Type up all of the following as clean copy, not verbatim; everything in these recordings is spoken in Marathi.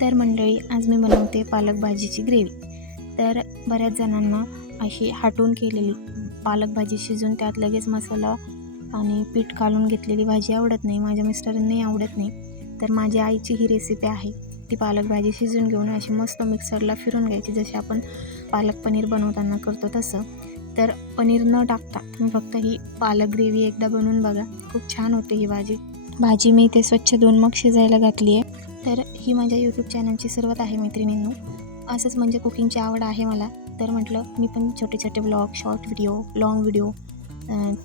तर मंडळी, आज मी बनवते पालक भाजीची ग्रेव्ही। तर बऱ्याच जणांना अशी हाटून केलेली पालक भाजी शिजून त्यात लगेच मसाला आणि पीठ घालून घेतलेली भाजी आवडत नाही। माझ्या मिस्टरांनाही आवडत नाही। तर माझ्या आईची ही रेसिपी आहे। ती पालक भाजी शिजून घेऊन अशी मस्त मिक्सरला फिरून घ्यायची, जसे आपण पालक पनीर बनवताना करतो तसं। तर पनीर न टाकता तुम्ही फक्त ही पालक ग्रेव्ही एकदा बनवून बघा, खूप छान होते ही भाजी मी इथे स्वच्छ धुवून मग शिजायला घातली आहे। तर ही माझ्या यूट्यूब चॅनलची सुरुवात आहे मैत्रिणींनो। असंच म्हणजे कुकिंगची आवड आहे मला, तर म्हटलं मी पण छोटे छोटे blog, short video, long video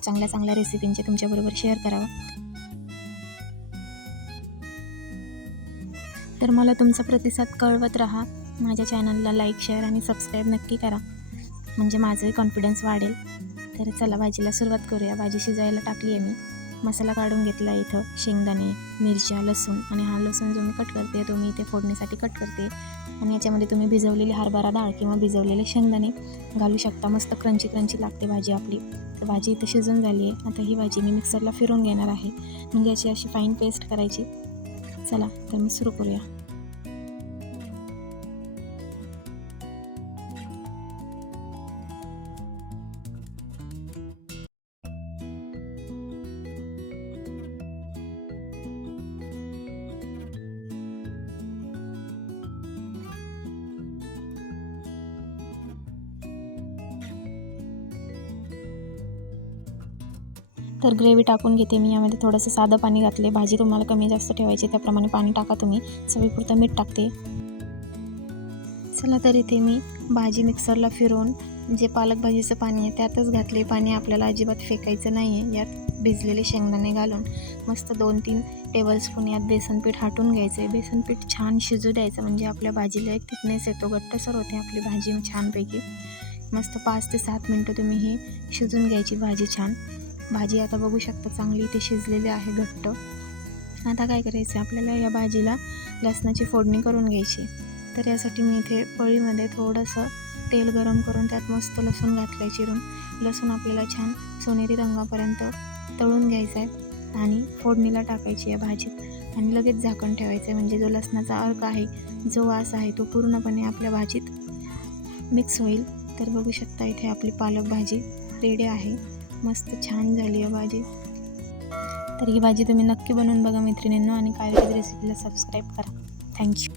चांगल्या चांगल्या रेसिपींचे तुमच्याबरोबर शेअर करावं। तर मला तुमचा प्रतिसाद कळवत राहा। माझ्या चॅनलला लाईक, शेअर आणि सबस्क्राईब नक्की करा, म्हणजे माझंही कॉन्फिडन्स वाढेल। तर चला भाजीला सुरुवात करूया। भाजी शिजायला टाकली आहे मी। मसाला काढून घेतला आहे। इथं शेंगदाणे, मिरच्या, लसूण, आणि हा लसूण जो मी कट करते तो मी इथे फोडणीसाठी कट करते। आणि याच्यामध्ये तुम्ही भिजवलेली हरभरा डाळ किंवा भिजवलेले शेंगदाणे घालू शकता। मस्त क्रंची क्रंची लागते भाजी आपली। तर भाजी इथं शिजून झाली आहे। आता ही भाजी मी मिक्सरला फिरवून घेणार आहे, म्हणजे याची अशी फाईन पेस्ट करायची। चला तर मी सुरू करूया। तर ग्रेव्ही टाकून घेते मी। यामध्ये थोडंसं साधं पाणी घातले। भाजी तुम्हाला कमी जास्त ठेवायची, त्याप्रमाणे पाणी टाका तुम्ही। चवीपुरतं मीठ टाकते। चला तर इथे मी भाजी मिक्सरला फिरवून जे पालक भाजीचं पाणी आहे त्यातच घातले। पाणी आपल्याला अजिबात फेकायचं नाही आहे। यात भिजलेले शेंगदाणे घालून मस्त 2-3 टेबलस्पून यात बेसनपीठ हाटून घ्यायचं आहे। बेसनपीठ छान शिजू द्यायचं, म्हणजे आपल्या भाजीला एक थिकनेस येतो, घट्टसर होते आपली भाजी छानपैकी। मस्त 5 ते 7 मिनटं तुम्ही ही शिजून घ्यायची भाजी छान। भाजी आता बघू शकता चांगली इथे शिजलेली आहे, घट्ट। आता काय करायचं, आपल्याला या भाजीला लसणाची फोडणी करून घ्यायची। तर यासाठी मी इथे पळीमध्ये थोडंसं तेल गरम करून त्यात मस्त लसूण घातलं आहे चिरून। लसूण आपल्याला छान सोनेरी रंगापर्यंत तळून घ्यायचं आहे आणि फोडणीला टाकायची आहे भाजीत, आणि लगेच झाकण ठेवायचं आहे, म्हणजे जो लसणाचा अर्क आहे, जो वास आहे, तो पूर्णपणे आपल्या भाजीत मिक्स होईल। तर बघू शकता इथे आपली पालक भाजी रेडी आहे। मस्त छान झाली आहे भाजी। तर ही भाजी तुम्ही नक्की बनवून बघा मैत्रिणींनो, आणि काय रेसिपीला सबस्क्राईब करा। थँक्यू।